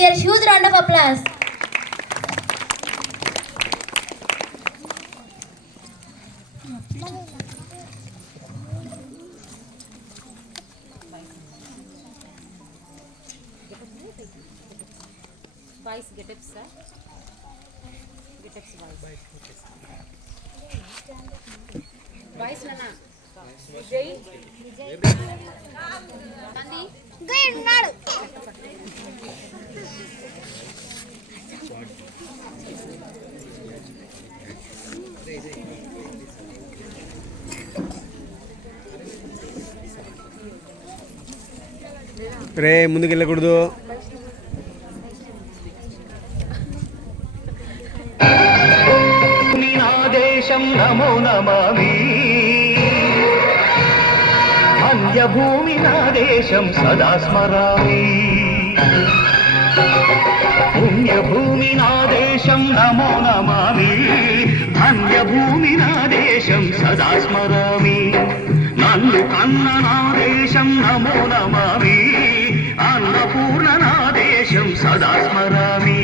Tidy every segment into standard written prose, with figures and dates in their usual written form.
A huge round of applause. Vice get up, sir. Get up, vice. Vice, Nana. Vijay. Nandi. Good night. రే ముందుకు వెళ్ళకూడదు. దేశం నమో నమామి అన్యభూమి నా దేశం సదా స్మరామి పుణ్యభూమి నా దేశం నమో నమామి ధన్యభూమి నా దేశం సదా స్మరామి నన్ను కన్న నా దేశం నమో నమామి అన్నపూర్ణ నా దేశం సదా స్మరామి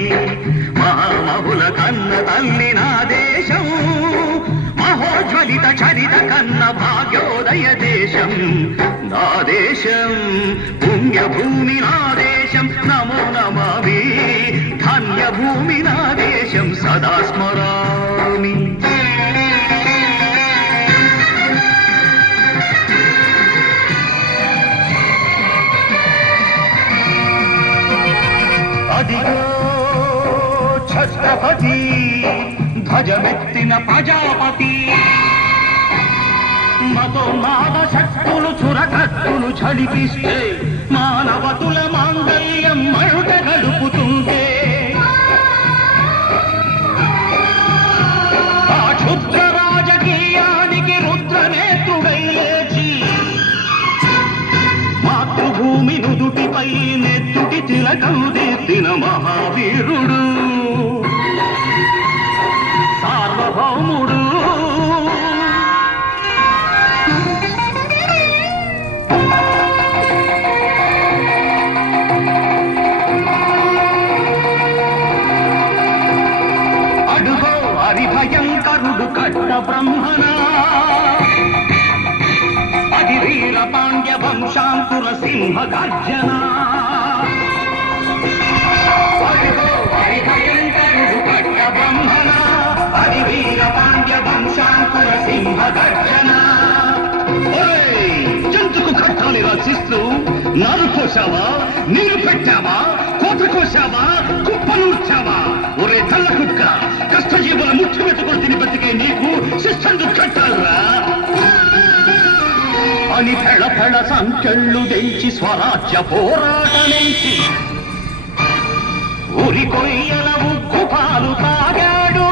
మహామహుల కన్న తల్లి నా దేశం మహోజ్వలిత చరిత కన్న భాగ్యోదయ దేశం నా దేశం పుణ్యభూమి నా దేశం నమో నమామి ధన్యభూమి నా దేశం సదా స్మరామి అదిగో ఛత్రపతి ధ్వజమెత్తిన ప్రజాపతి మతోన్మాద శక్తులు చురకత్తులు చలిపిస్తే మానవతుల మాంగళ్యం మరుట గడుపుతుంటే ఆ క్షుద్ర రాజకీయానికి రుద్రనేత్రుడై లేచి మాతృభూమి నుదుటిపై నెత్తుటి తిలకం దిద్దిన మహావీరుడు సార్వభౌముడు అడుగో హరిభయంకరుడు కట్ట బ్రహ్మణ అది వీర పాండ్య వంశాంకుర సింహ గర్జన అడుగో హరిభయంకరుడు కట్ట బ్రహ్మణ అది వీర పాండ్య వంశాంకుర సింహ గర్జన జంతుకు కట్టాలి రచిస్తూ నారు కోసావా నీరు పెట్టావా కోట కోసావా కుప్పనూర్చావా ఒరే తల్ల కుక్క కష్టజీవుల ముఖ్య వెతుకుని తిని బతికే నీకు శిస్తందు కట్టాలరా అని ఫెళ ఫెళ సంఖ్యళ్ళు తెంచి స్వరాజ్య పోరాటమేంచి ఊరి కొయ్యల ఉగ్గు పాలు తాగాడు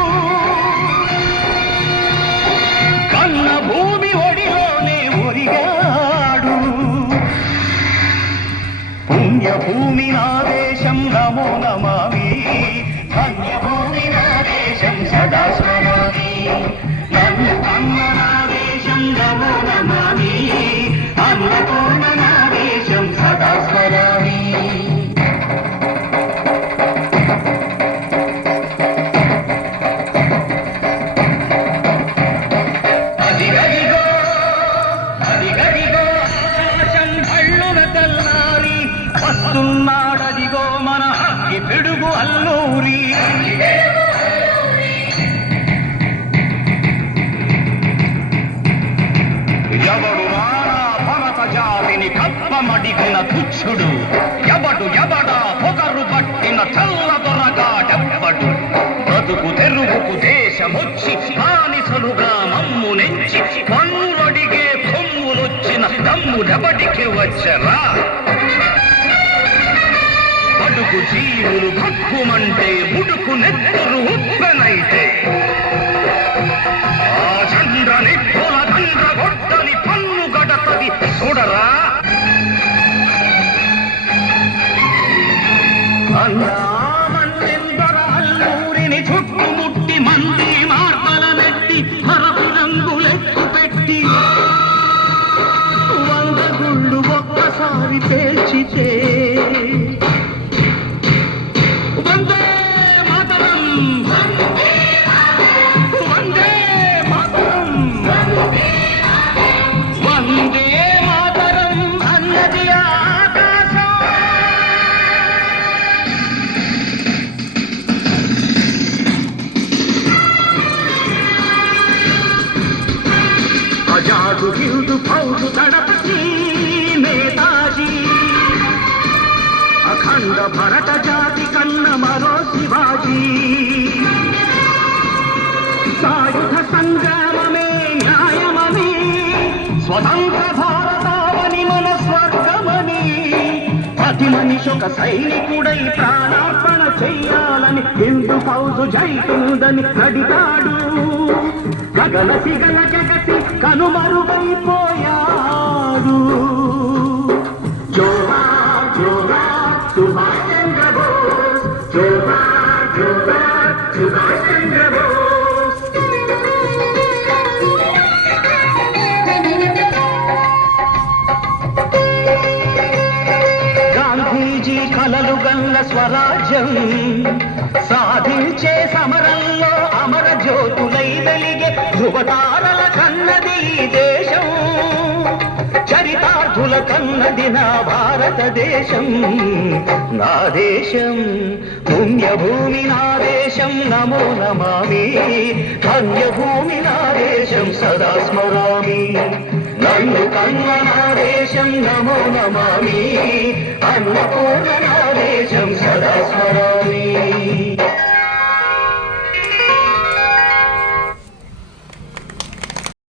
కన్న భూమి ఒడిలోనే ఒరిగాడు పుణ్యభూమి నా దేశం నమో నమామి ధన్యభూమి నా దేశం సదా స్మరామి నన్ను కన్న నా దేశం నమో నమామి అన్నపూర్ణ నా దేశం సదా స్మరామి వస్తున్నాడదిగో మన హక్కి పిడుగు అల్లూరి ఎవడు రారా భరత జాతిని కప్పమడిగిన తుచ్చుడు ఎవడా పొగరు పట్టిన చల్లదొరగాడెవ్వడు బ్రతుకు తెరుగుకు దేశమొచ్చి బానిసలుగా మమ్ము నెంచి పన్నులడిగే కొమ్ములొచ్చిన దమ్ముడెవడికి వచ్చరా అడుగు జీవులు భక్కుమంటే ముడుకు నెత్తురు ఉప్పెనైతే ఆ చంద్ర నిప్పుల దండ్ర గొడ్డలి పన్ను గడతది చూడరా అన్నామందర అల్లూరిని చుట్టుముట్టి మంది మార్గల నెట్టి హరపి రంగులెక్కు పెట్టి 100 గుళ్ళు ఒక్కసారి పేల్చితే హిందూ ఫౌజు దళపతి నేతాజీ అఖండ భరత జాతి కన్న మరో శివాజీ సాయుధ సంగ్రామమే న్యాయమని స్వతంత్ర భారతావని మన స్వర్గమని ప్రతి మనిషి ఒక సైనికుడై ప్రాణార్పణ చెయ్యాలని హిందూ ఫౌజు జైతుందని నడిపాడు గగన సిగల జగసి కనుమరుగైపోయాడు జోహార్ జోహార్ సుభాష్ చంద్ర బోస్ జోహార్ జోహార్ సుభాష్ చంద్ర బోస్ గాంధీజీ కలలు గల్ల స్వరాజ్యం సాధించే సమరంలో అమర జ్యోతులై వెలిగే ధృవతారల కన్నది ఈ దేశం చరితార్థుల కన్నది నా భారతదేశం నా దేశం పుణ్యభూమి నా దేశం నమో నమామి ధన్యభూమి నా దేశం సదా స్మరామి నన్ను కన్న నా దేశం నమో నమామి అన్నపూర్ణ నా దేశం సదా స్మరామి